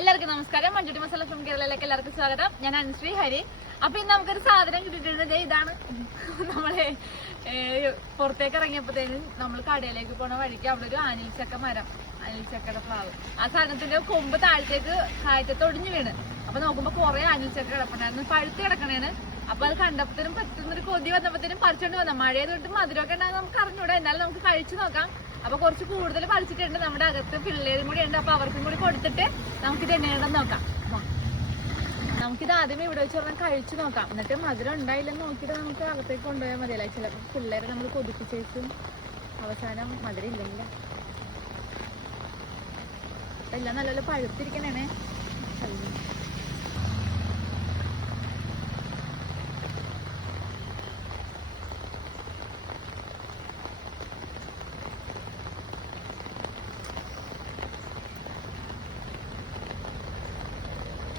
എല്ലാവർക്കും നമസ്കാരം. മഞ്ചുട്ടി മസാല ഫ്രം കേരളയിലേക്ക് എല്ലാവർക്കും സ്വാഗതം. ഞാൻ അനുശ്രീ ഹരി. അപ്പൊ ഇന്ന് നമുക്കൊരു സാധനം കിട്ടിയിട്ടുണ്ട്. ഇതാണ് നമ്മളെ പുറത്തേക്ക് ഇറങ്ങിയപ്പോഴത്തേനും നമ്മൾ കടയിലേക്ക് പോണ വഴിക്ക് അവിടെ ഒരു ആനിൽച്ചക്ക മരം അനിൽച്ചക്കയുടെ പ്ലാവ് ആ സാധനത്തിന്റെ കൊമ്പ് താഴത്തേക്ക് കാറ്റത്തൊടിഞ്ഞു വീണ്. അപ്പൊ നോക്കുമ്പോ കുറെ അനിൽച്ചക്ക കിടപ്പുണ്ടായിരുന്നു. പഴുത്ത് കിടക്കണേന് അപ്പൊ അത് കണ്ടപ്പോഴത്തേനും പറ്റുന്നൊരു കൊതി വന്നപ്പോഴത്തേനും പറിച്ചോണ്ട് വന്ന മഴയെ തൊട്ട് മധുരമൊക്കെ ഉണ്ടാകും നമുക്ക് അറിഞ്ഞൂടാ. എന്നാലും നമുക്ക് കഴിച്ചു നോക്കാം. അപ്പൊ കുറച്ച് കൂടുതൽ പറിച്ചിട്ടുണ്ട്. നമ്മുടെ അകത്ത് പിള്ളേരും കൂടി ഉണ്ട്. അപ്പൊ അവർക്കും കൂടി കൊടുത്തിട്ട് നമുക്കിത് എങ്ങനെയാണെന്ന് നോക്കാം. നമുക്കിത് ആദ്യമേ ഇവിടെ വെച്ച് പറഞ്ഞാൽ കഴിച്ചു നോക്കാം. എന്നിട്ട് മധുരം ഉണ്ടായില്ലെന്ന് നോക്കിയിട്ട് നമുക്ക് അകത്തേക്ക് കൊണ്ടുപോയാൽ മതിയല്ല ചിലപ്പോൾ പിള്ളേരെ നമ്മൾ കൊതിപ്പിച്ചേക്കും. അവസാനം മധുരം ഇല്ലെങ്കിൽ. എല്ലാം നല്ലപോലെ പഴുത്തിരിക്കണേ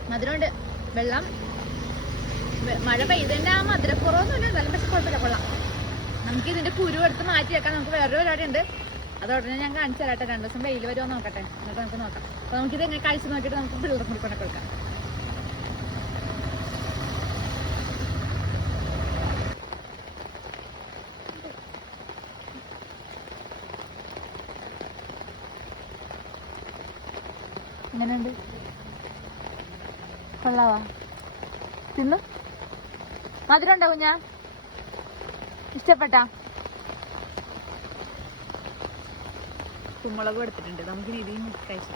മധുരമുണ്ട് വെള്ളം മഴ പെയ്തതിന്റെ ആ മധുരക്കുറവൊന്നുമില്ല എന്നാലും പക്ഷെ കുഴപ്പമില്ല കൊള്ളാം. നമുക്ക് ഇതിന്റെ കുരു എടുത്ത് മാറ്റി വെക്കാം നമുക്ക് വേറൊരു പരിപാടി ഉണ്ട് അത് ഉടനെ ഞാൻ കാണിച്ചു തരാട്ടെ രണ്ടു ദിവസം വെയിൽ വരുമോ നോക്കട്ടെ. എന്നിട്ട് നമുക്ക് നോക്കാം. അപ്പൊ നമുക്ക് ഇത് എങ്ങനെ കഴിച്ചു നോക്കിയിട്ട് നമുക്ക് പിള്ളേർക്ക് കൂടി കൊണ്ടു കൊടുക്കാം. എങ്ങനെയുണ്ട് കൊള്ളാവാ? തിന്നു? മധുരം ഉണ്ടാവും ഞാൻ ഇഷ്ടപ്പെട്ട. കുമ്പളക് എടുത്തിട്ടുണ്ട്. നമുക്ക് രീതിയും കഴിച്ചു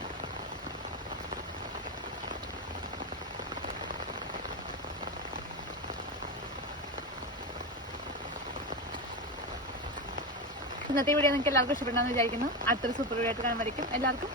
ഇന്നത്തെ വീഡിയോ നിങ്ങൾക്ക് എല്ലാവർക്കും ഇഷ്ടപ്പെടാന്ന് വിചാരിക്കുന്നു. അടുത്തൊരു സൂപ്പർ വീഡിയോ ആയിട്ട് കാണുമായിരിക്കും എല്ലാവർക്കും